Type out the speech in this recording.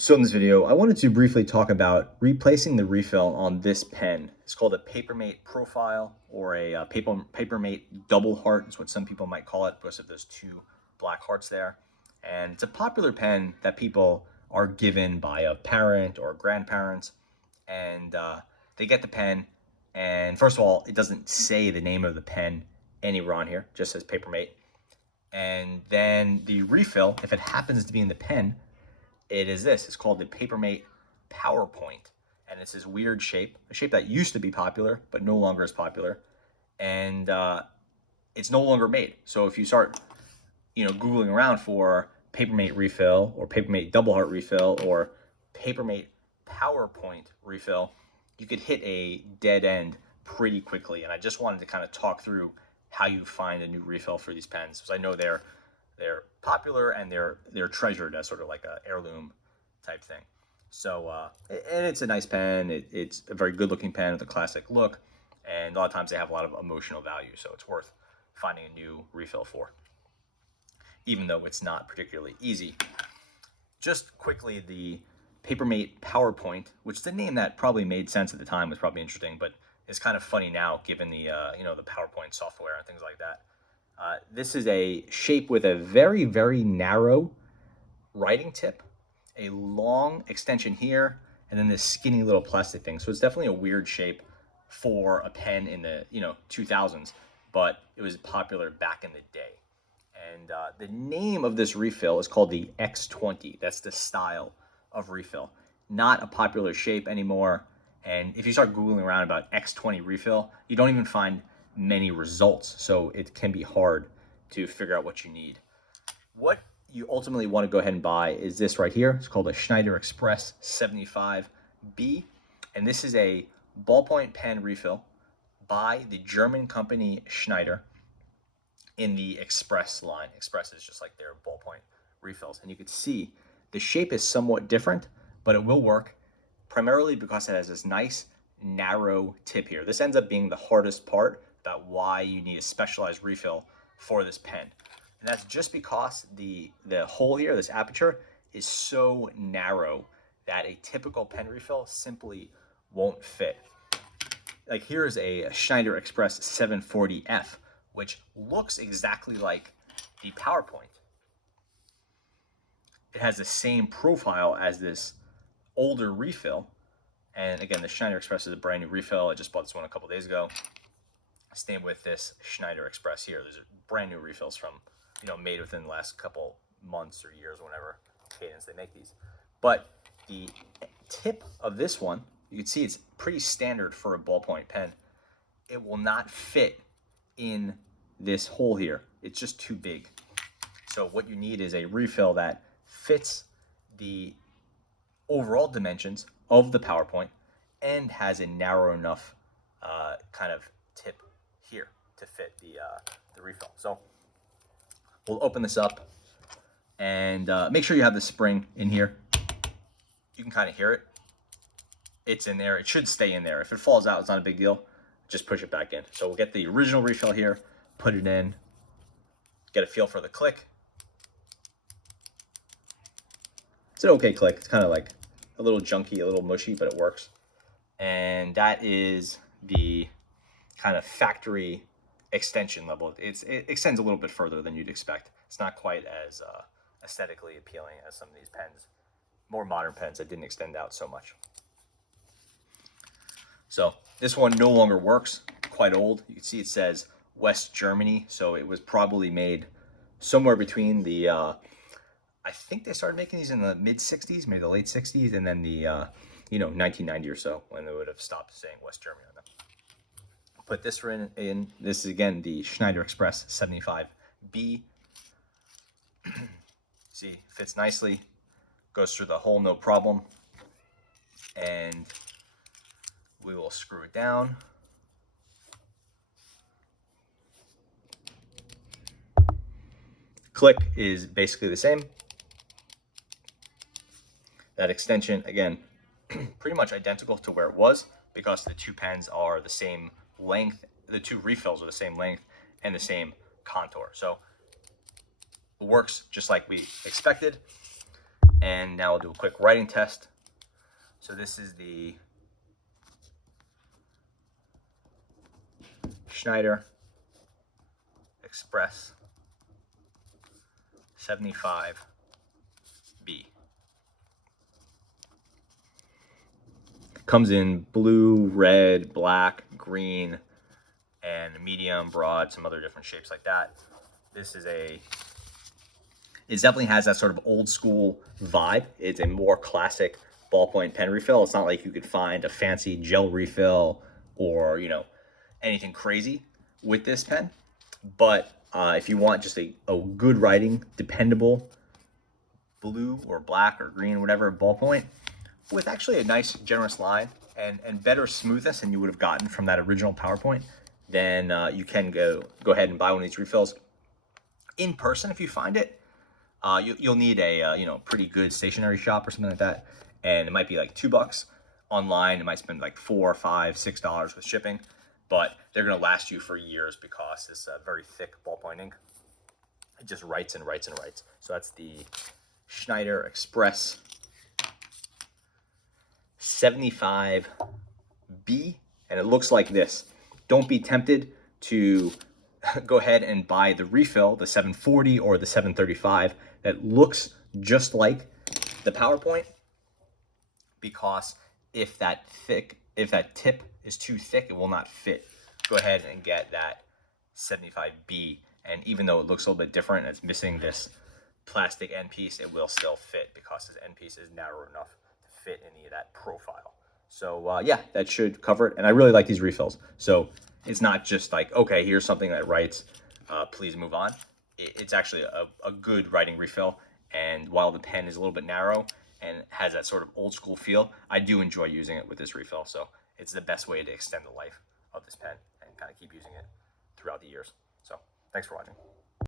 So in this video, I wanted to briefly talk about replacing the refill on this pen. It's called a Papermate Profile, or a Papermate Double Heart is what some people might call it because of those two black hearts there. And it's a popular pen that people are given by a parent or grandparents, and they get the pen, and first of all, it doesn't say the name of the pen anywhere on here, it just says Papermate. And then the refill, if it happens to be in the pen, it is this. It's called the Papermate PowerPoint, and it's this weird shape, a shape that used to be popular but no longer is popular, and it's no longer made. So if you start, Googling around for Papermate refill or Papermate double heart refill or Papermate PowerPoint refill, you could hit a dead end pretty quickly. And I just wanted to kind of talk through how you find a new refill for these pens, because I know they're popular and they're treasured as sort of like a heirloom type thing. So and it's a nice pen. It's a very good looking pen with a classic look, and a lot of times they have a lot of emotional value. So it's worth finding a new refill for, even though it's not particularly easy. Just quickly, the Papermate PowerPoint, which the name that probably made sense at the time was probably interesting, but it's kind of funny now given the the PowerPoint software and things like that. This is a shape with a very, very narrow writing tip, a long extension here, and then this skinny little plastic thing. So it's definitely a weird shape for a pen in the 2000s, but it was popular back in the day. And the name of this refill is called the X20. That's the style of refill. Not a popular shape anymore. And if you start Googling around about X20 refill, you don't even find many results. So it can be hard to figure out what you need. What you ultimately want to go ahead and buy is this right here. It's called a Schneider Express 75B. And this is a ballpoint pen refill by the German company Schneider in the Express line. Express is just like their ballpoint refills. And you can see the shape is somewhat different, but it will work primarily because it has this nice narrow tip here. This ends up being the hardest part about why you need a specialized refill for this pen. And that's just because the hole here, this aperture, is so narrow that a typical pen refill simply won't fit. Like here's a Schneider Express 740F, which looks exactly like the PowerPoint. It has the same profile as this older refill. And again, the Schneider Express is a brand new refill. I just bought this one a couple days ago. Same with this Schneider Express here. These are brand new refills from, made within the last couple months or years or whatever cadence they make these. But the tip of this one, you can see it's pretty standard for a ballpoint pen. It will not fit in this hole here. It's just too big. So what you need is a refill that fits the overall dimensions of the PowerPoint and has a narrow enough kind of tip here to fit the refill. So we'll open this up and make sure you have the spring in here. You can kind of hear it. It's in there. It should stay in there. If it falls out, it's not a big deal. Just push it back in. So we'll get the original refill here, put it in, get a feel for the click. It's an okay click. It's kind of like a little junky, a little mushy, but it works. And that is the kind of factory extension level. It extends a little bit further than you'd expect. It's not quite as aesthetically appealing as some of these pens, more modern pens that didn't extend out so much. So this one no longer works, quite old. You can see it says West Germany, so it was probably made somewhere between the, I think they started making these in the mid 60s, maybe the late 60s, and then the, 1990 or so, when they would have stopped saying West Germany on them. Put this in. This is again the Schneider Express 75B. See, fits nicely, goes through the hole no problem, and we will screw it down. Click is basically the same. That extension, again, pretty much identical to where it was because the two pens are the same length. The two refills are the same length and the same contour. So it works just like we expected. And now we'll do a quick writing test. So this is the Schneider Express 75B. Comes in blue, red, black, green, and medium, broad, some other different shapes like that. This is it definitely has that sort of old school vibe. It's a more classic ballpoint pen refill. It's not like you could find a fancy gel refill or, you know, anything crazy with this pen. But if you want just a good writing, dependable blue or black or green, whatever ballpoint, with actually a nice generous line and better smoothness than you would have gotten from that original PowerPoint, then you can go ahead and buy one of these refills in person if you find it. You'll need a you know, pretty good stationery shop or something like that, and it might be like $2. Online, it might spend like $4, $5, $6 with shipping, but they're gonna last you for years because it's a very thick ballpoint ink. It just writes and writes and writes. So that's the Schneider Express 75B, and it looks like this. Don't be tempted to go ahead and buy the refill, the 740 or the 735, that looks just like the PowerPoint, because if that tip is too thick, it will not fit. Go ahead and get that 75B, and even though it looks a little bit different, it's missing this plastic end piece, it will still fit because this end piece is narrow enough to fit any of that profile. So yeah, that should cover it. And I really like these refills. So it's not just like, okay, here's something that writes, please move on. It's actually a good writing refill. And while the pen is a little bit narrow and has that sort of old school feel, I do enjoy using it with this refill. So it's the best way to extend the life of this pen and kind of keep using it throughout the years. So thanks for watching.